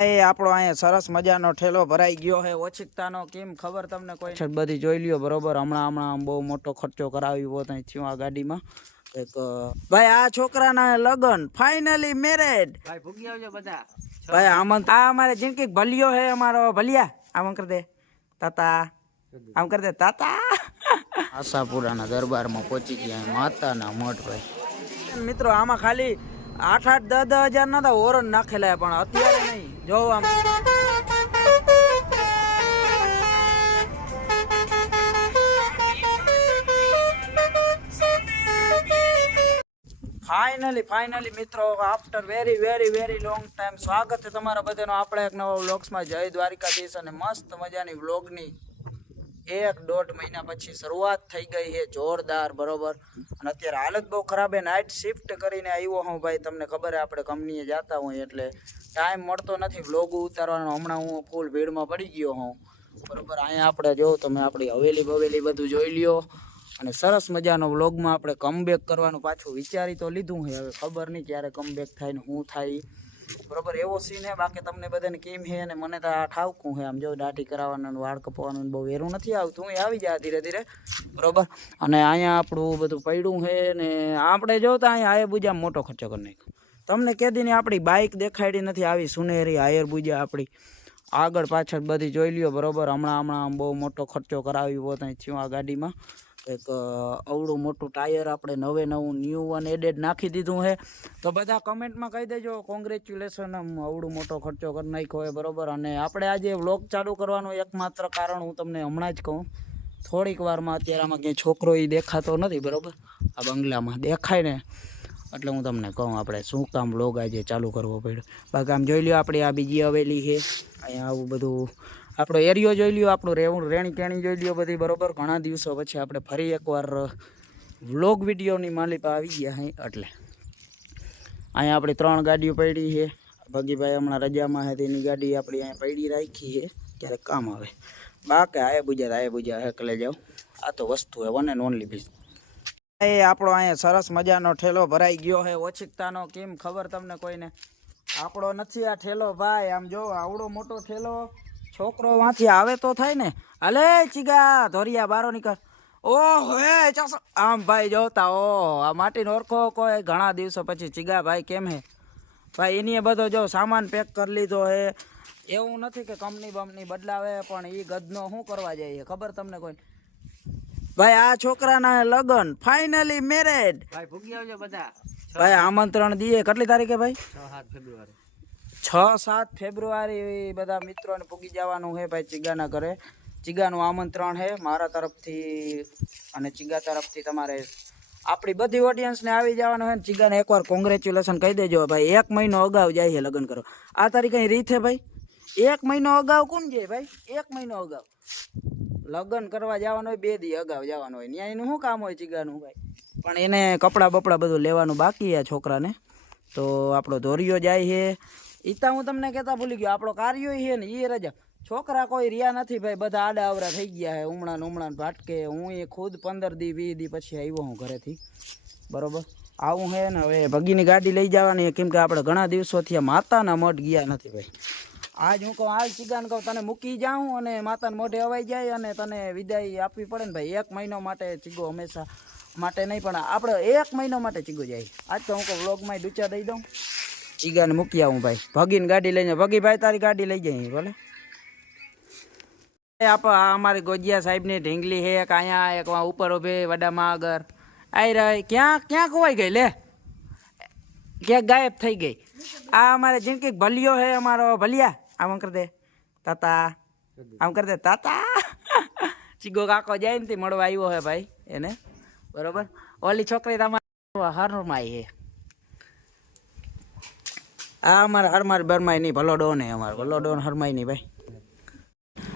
એ આપણો અહીંયા સરસ મજાનો ઠેલો ભરાઈ ગયો છે ઓછીકતાનો. કેમ ખબર તમને કોઈ બધી જોઈ લ્યો બરોબર. હમણાં બહુ મોટો ખર્ચો કરાવ્યો ત્યાં થયું આ ગાડીમાં. એક ભાઈ આ છોકરાના લગન ફાઇનલી મેરેડ ભાઈ. ભૂગી આવજો બધા ભાઈ. આ અમારે જિંદગી ભલિયો હે અમારો ભલિયા. આમ કરી દે તાતા, આમ કરી દે તાતા. આશાપુરાના દરબારમાં પહોંચી ગયા માતાના મઠ ભાઈ. મિત્રો આમાં ખાલી 8-10 હજાર ના ઓરન નાખેલા પણ અત્યારે નહીં. જો આમ ફાઇનલી મિત્રો આફ્ટર વેરી લોંગ ટાઈમ સ્વાગત છે તમારા બધાનો આપણે એક નવા વ્લોગ્સમાં. જય દ્વારિકાધીશ. અને મસ્ત મજાની વ્લોગની 1-1.5 મહિના પછી શરૂઆત થઈ ગઈ છે જોરદાર બરોબર. અને અત્યારે હાલત બહુ ખરાબ છે. નાઇટ શિફ્ટ કરીને આવ્યો હું ભાઈ. તમને ખબર છે આપણે કંપનીએ જતા હોય એટલે ટાઈમ મળતો નથી વ્લોગ ઉતારવાનો. હમણાં હું ફૂલ ભીડમાં પડી ગયો હું બરોબર. અહીંયા આપણે જો તમે આપણી હવેલી બધું જોઈ લ્યો. અને સરસ મજાનો વ્લોગમાં આપણે કમબેક કરવાનું પાછું વિચારી તો લીધું છે. હવે ખબર નહીં ક્યારે કમબેક થાય ને શું થાય બરોબર. એવો સીન છે. બાકી તમને બધાને કેમ છે અને મને તો આ ઠાવકું છે. આમ જો દાઢી કરાવવાનું વાળ કપવાનું બહુ વેરું નથી આવતું. હું આવી જાય ધીરે ધીરે બરોબર. અને અહીંયા આપણું બધું પડ્યું છે ને આપણે જોતા અહીંયા આયરબુજા મોટો ખર્ચો કરી નાખ્યો. તમને કેદીની આપણી બાઇક દેખાડી નથી આવી સુનેરી આયરબુજા આપણી. આગળ પાછળ બધી જોઈ લ્યો બરોબર. હમણાં બહુ મોટો ખર્ચો કરાવ્યો ત્યાં થયું આ ગાડીમાં. એક અવળું મોટું ટાયર આપણે નવું ન્યૂ વન એડેડ નાખી દીધું છે. તો બધા કમેન્ટમાં કહી દેજો કોંગ્રેચ્યુલેશન. અવળું મોટો ખર્ચો કરી નાખ્યો હોય બરોબર. અને આપણે આજે વ્લોગ ચાલુ કરવાનું એકમાત્ર કારણ હું તમને હમણાં જ કહું. થોડીક વારમાં અત્યારે આમાં ક્યાંય છોકરો એ દેખાતો નથી બરોબર. આ બંગલામાં દેખાય ને એટલે હું તમને કહું આપણે શું કામ વ્લોગ આજે ચાલુ કરવો પડ્યો. બાકી આમ જોઈ લ્યો આપણી આ બીજી હવેલી છે. અહીંયા આવું બધું આપણો એરિયો જોઈ લ્યો. આપણું રેણી કેણી જોઈ લ્યો બધી બરોબર. ઘણા દિવસો પછી આપણે ફરી એકવાર વ્લોગ વિડીયોની માલિકા આવી ગયા અહીં. એટલે અહીંયા આપણી 3 ગાડીઓ પડી છે. ભગીભાઈ હમણાં રજામાં છે તેની ગાડી આપણી અહીંયા પડી રાખી છે. ક્યારેક કામ આવે. બાકી આયે એકલે જાઓ. આ તો વસ્તુ છે વન એન્ડ ઓનલી પીસ. એ આપણો અહીંયા સરસ મજાનો ઠેલો ભરાઈ ગયો છે ઓછીકતાનો. કેમ ખબર તમને કોઈને? આપણો નથી આ ઠેલો ભાઈ. આમ જો આવડો મોટો ઠેલો. છોકરો વાંથી આવે તો થાય ને. અલે ચીગા ધોરિયા બારો નીકળ. ઓહો હે ચાસો આમ ભાઈ જોતા. ઓ આ માટીનો ઓરખો કોઈ ઘણા દિવસો પછી. ચીગા ભાઈ કેમ હે ભાઈ? એની બધો જો સામાન પેક કરી લીધો હે. એવું નથી કે કંપની બદલાવે પણ એ ગદનો શું કરવા જાય ખબર તમને કોઈ? ભાઈ આ છોકરાના લગન ફાઇનલી મેરેડ ભાઈ. ભૂગી આવજો બધા ભાઈ. આમંત્રણ દઈએ કેટલી તારીખે ભાઈ? 6-7 ફેબ્રુઆરી. 6-7 ફેબ્રુઆરી બધા મિત્રોને પૂગી જવાનું છે ભાઈ ચીગાના ઘરે. ચીગાનું આમંત્રણ છે મારા તરફથી અને ચીગા તરફથી. તમારે આપણી બધી ઓડિયન્સને આવી જવાનું છે. ચીગાને એકવાર કોંગ્રેચ્યુલેશન કહી દેજો ભાઈ. 1 મહિનો અગાઉ જાય છે લગ્ન કરો. આ તારીખ કઈ રીત છે ભાઈ? 1 મહિનો અગાઉ કોણ જાય ભાઈ? 1 મહિનો અગાઉ લગ્ન કરવા જવાનું હોય. 2 દી અગાઉ જવાનું હોય. ત્યાં એનું શું કામ હોય ચીગાનું ભાઈ? પણ એને કપડાં બપડા બધું લેવાનું બાકી છે છોકરાને. તો આપણો ધોરિયો જાય છે. ઈતા હું તમને કહેતા ભૂલી ગયો. આપણો કાર્યો છે ને એ રજા. છોકરા કોઈ રહ્યા નથી ભાઈ. બધા આડા આવરા થઈ ગયા છે. ઉમણાં ભાટકે. હું એ ખુદ 15 દી 20 દી પછી આવ્યો હું ઘરેથી બરોબર. આવું છે ને હવે ભગીની ગાડી લઈ જવાની. કેમ કે આપણે ઘણા દિવસોથી માતાના મઠ ગયા નથી ભાઈ. આજ હું કહું હાલ ચીગાને કહું તને મૂકી જાઉં અને માતાના મોઢે અવાઈ જાય અને તને વિદાય આપવી પડે ને ભાઈ. 1 મહિનો માટે ચીગો હંમેશા માટે નહીં પણ આપણે 1 મહિનો માટે ચીગો જાય. આજ તો હું કહું વ્લોગમાં ડૂચા દઈ દઉં. ચીગાને મૂકી આવું ભાઈ. ભગીને ગાડી લઈને. ભગી ભાઈ તારી ગાડી લઈ જાય ભલે. અમારી ગોજિયા સાહેબની ઢીંગલી છે એક અહીંયા એક ઉપર ઉભી વડામાં આગળ આવી રહી. ક્યાં ખોવાઈ ગઈ લે? ક્યાંક ગાયબ થઈ ગઈ. આ અમારે જિંદગી ભલિયો છે અમારો ભલિયા. આમ કરી દે તાતા, આમ કરી દે તાતા. ચીગો કાકો જાય ને મળવા આવ્યો છે ભાઈ એને બરોબર. ઓલી છોકરી તમારે હરમાઈ છે. આ અમારે હરમાર બરમાઈ નહીં. ભલો ડોન હે અમારો. ભલો ડોન હરમાઈ નહીં ભાઈ.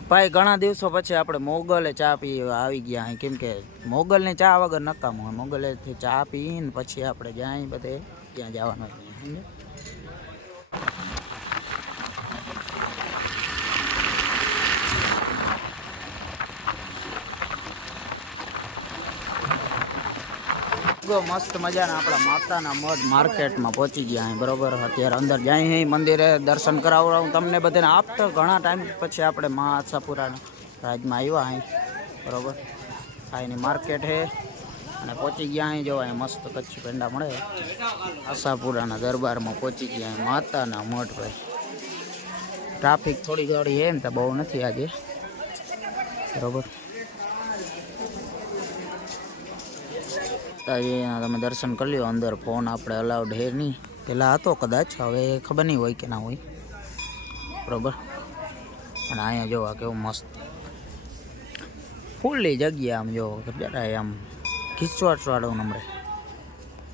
ભાઈ ઘણા દિવસો પછી આપણે મોગલે ચા પી આવી ગયા અહીં. કેમ કે મોગલને ચા વગર નકામું હોય. મોગલેથી ચા પીને પછી આપણે જાય બધે ત્યાં જવાનું હોય. ચીગો મસ્ત મજાના આપણા માતાના મઢ માર્કેટમાં પહોંચી ગયા અહીં બરોબર. અત્યારે અંદર જાય અહીં મંદિરે દર્શન કરાવડાવું તમને બધાને. આપતો ઘણા ટાઈમ પછી આપણે મા આશાપુરાના રાજમાં આવ્યા અહીં બરોબર. આ એની માર્કેટ છે અને પહોંચી ગયા અહીં જો અહીં મસ્ત કચ્છી પેંડા મળે. આશાપુરાના દરબારમાં પહોંચી ગયા અહીં માતાના મઢ ભાઈ. ટ્રાફિક થોડી ઘણી એમ તો બહુ નથી આજે બરોબર. તમે દર્શન કરી લ્યો. અંદર ફોન આપણે અલાઉડ હે નહીં, પેલા હતો કદાચ, હવે ખબર નહીં હોય કે ના હોય બરોબર. અને અહીંયા જોવા કેવું મસ્ત ફૂલની જગ્યા આમ જો જરાય આમ ખીચવાટવાળું નમરે.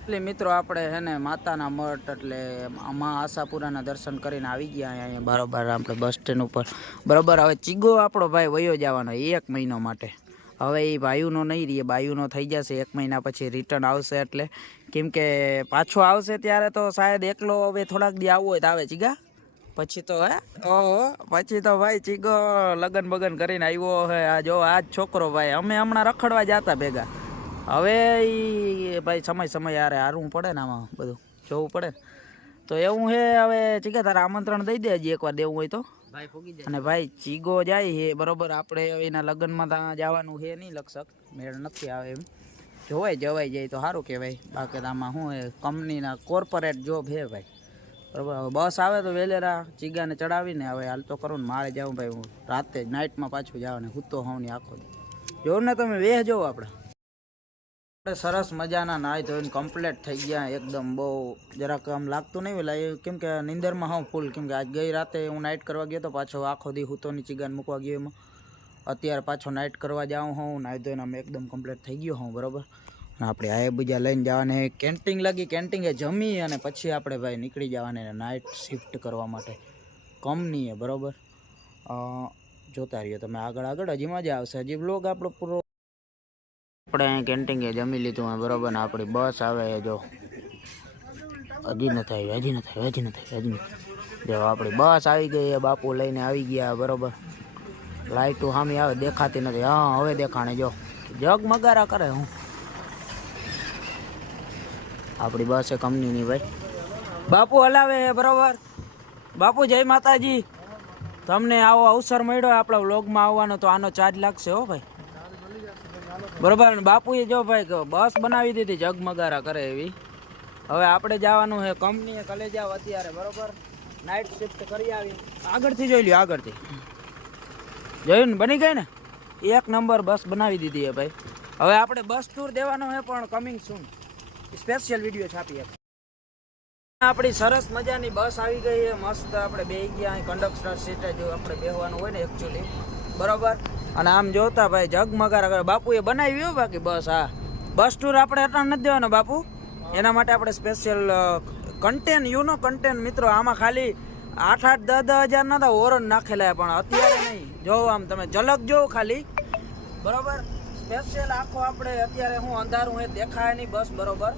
એટલે મિત્રો આપણે છે ને માતાના મઠ એટલે મા આશાપુરાના દર્શન કરીને આવી ગયા અહીંયા બરોબર આપણે બસ સ્ટેન્ડ ઉપર બરોબર. હવે ચીગો આપણો ભાઈ વયો જવાનો 1 મહિનો માટે. હવે એ ભાઈઓનો નહીં રહીએ, બાયુનો થઈ જશે 1 મહિના પછી રિટર્ન આવશે. એટલે કેમ કે પાછો આવશે ત્યારે તો શાયદ એકલો હવે થોડાક દી આવવું હોય તો આવે ચીગા. પછી તો પછી તો ભાઈ ચીગો લગન બગન કરીને આવ્યો હે. આ જો આ જ છોકરો ભાઈ. અમે હમણાં રખડવા જતા ભેગા. હવે એ ભાઈ સમય યારે હારવું પડે ને, આમાં બધું જોવું પડે તો એવું હે. હવે ચીગા તારા આમંત્રણ દઈ દે હજી એકવાર દેવું હોય તો. અને ભાઈ ચીગો જાય હે બરોબર. આપણે એના લગ્નમાં ત્યાં જવાનું હે નહીં, લક્ષક મેળ નથી આવે એમ. જવાઈ જાય તો સારું કહેવાય. બાકી આમાં શું હે, કંપનીના કોર્પોરેટ જોબ હે ભાઈ બરોબર. હવે બસ આવે તો વેલેરા ચીગાને ચડાવીને હવે હાલ તો કરું ને મારે જાઉં ભાઈ. હું રાતે નાઇટમાં પાછું જવાનું હું તો હોઉં આખો જોઉં ને. તમે વેહ જોવો આપણે સરસ મજાના નાહી ધોઈને કમ્પ્લીટ થઈ ગયા એકદમ. બહુ જરાક આમ લાગતું નહીં પેલા કેમ કે નિંદરમાં હું ફૂલ. કેમ કે આજ ગઈ રાતે હું નાઇટ કરવા ગયો તો પાછો આખો દી હૂતોની ચીગાને મૂકવા ગયો એમાં. અત્યારે પાછો નાઇટ કરવા જાઉં હું નાહી ધોઈને અમે એકદમ કમ્પ્લીટ થઈ ગયો હું બરોબર. અને આપણે આ બીજા લઈને જવાને કેન્ટીન લાગી, કેન્ટીને જમી અને પછી આપણે ભાઈ નીકળી જવાને નાઇટ શિફ્ટ કરવા માટે કંપનીએ બરોબર. જોતા રહ્યો તમે આગળ હજી મજા આવશે. હજી બ્લોગ આપણો પૂરો. આપણે અહીં કેન્ટીને જમી લીધું હોય બરોબર ને આપણી બસ આવે જો હજી નથી આવી જો આપણી બસ આવી ગઈ. બાપુ લઈને આવી ગયા બરોબર. લાઇટો સામે આવે દેખાતી નથી. હા હવે દેખાણે જો જગમગારા કરે. હું આપણી બસ છે કંપનીની ભાઈ. બાપુ હલાવે બરોબર. બાપુ જય માતાજી. તમને આવો અવસર મળ્યો આપણા વ્લોગમાં આવવાનો તો આનો ચાર્જ લાગશે હો ભાઈ બરોબર. બાપુએ જો ભાઈ બસ બનાવી દીધી જગમગારા કરે એવી. હવે આપણે જવાનું છે કંપનીએ કલે જાવ અત્યારે બરોબર. નાઇટ શિફ્ટ કરી આવી. આગળથી જોઈ લ્યો, આગળથી જોયું ને બની ગઈ ને 1 નંબર બસ બનાવી દીધી છે ભાઈ. હવે આપણે બસ ટૂર દેવાનો છે પણ કમિંગ સૂન સ્પેશિયલ વિડીયો છાપીએ. આપણી સરસ મજાની બસ આવી ગઈ છે મસ્ત. આપણે બેસી ગયા અહીં કંડક્ટર સીટે જો આપણે બેસવાનું હોય ને એકચ્યુઅલી બરોબર. અને આમ જોતા ભાઈ જગમગારા કરે. બાપુએ બનાવી હોય બાકી બસ. હા બસ ટૂર આપણે એટલા નથી દેવાનો બાપુ. એના માટે આપણે સ્પેશિયલ કન્ટેન્ટ મિત્રો. આમાં ખાલી 8-10 હજાર ના તો ઓરન નાખેલા પણ અત્યારે નહીં. જોવો આમ તમે ઝલક જોવો ખાલી બરોબર. સ્પેશિયલ આખો આપણે અત્યારે હું અંધારું એ દેખાય નહીં બસ બરોબર.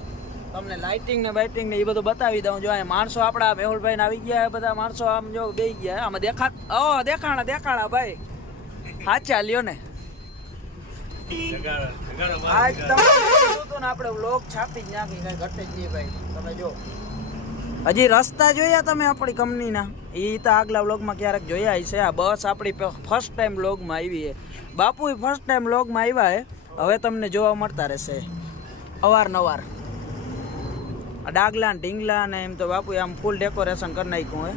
તમને લાઇટિંગ ને બાઇટિંગ ને એ બધું બતાવી દઉં. જો અહીં માણસો આપણા મેહુલભાઈ ને આવી ગયા બધા માણસો આમ જો બેસી ગયા. આમાં દેખાણા ભાઈ હાચા લ્યો ને. આજ તમે આપણે વ્લોગ છાપી જ નાખી કઈ ઘટે જ નહીં ભાઈ. તમે જો હજી રસ્તા જોયા તમે આપણી કંપનીના? એ તો આગલા વ્લોગમાં ક્યારેક જોયા છે. આ બસ આપણી ફર્સ્ટ ટાઈમ વ્લોગમાં આવી છે. બાપુ ફર્સ્ટ ટાઈમ વ્લોગમાં આવ્યા છે. હવે તમને જોવા મળતા રહેશે અવારનવાર ડાગલા ઢીંગલા ને એમ તો બાપુએ આમ ફૂલ ડેકોરેશન કરી નાખ્યું હે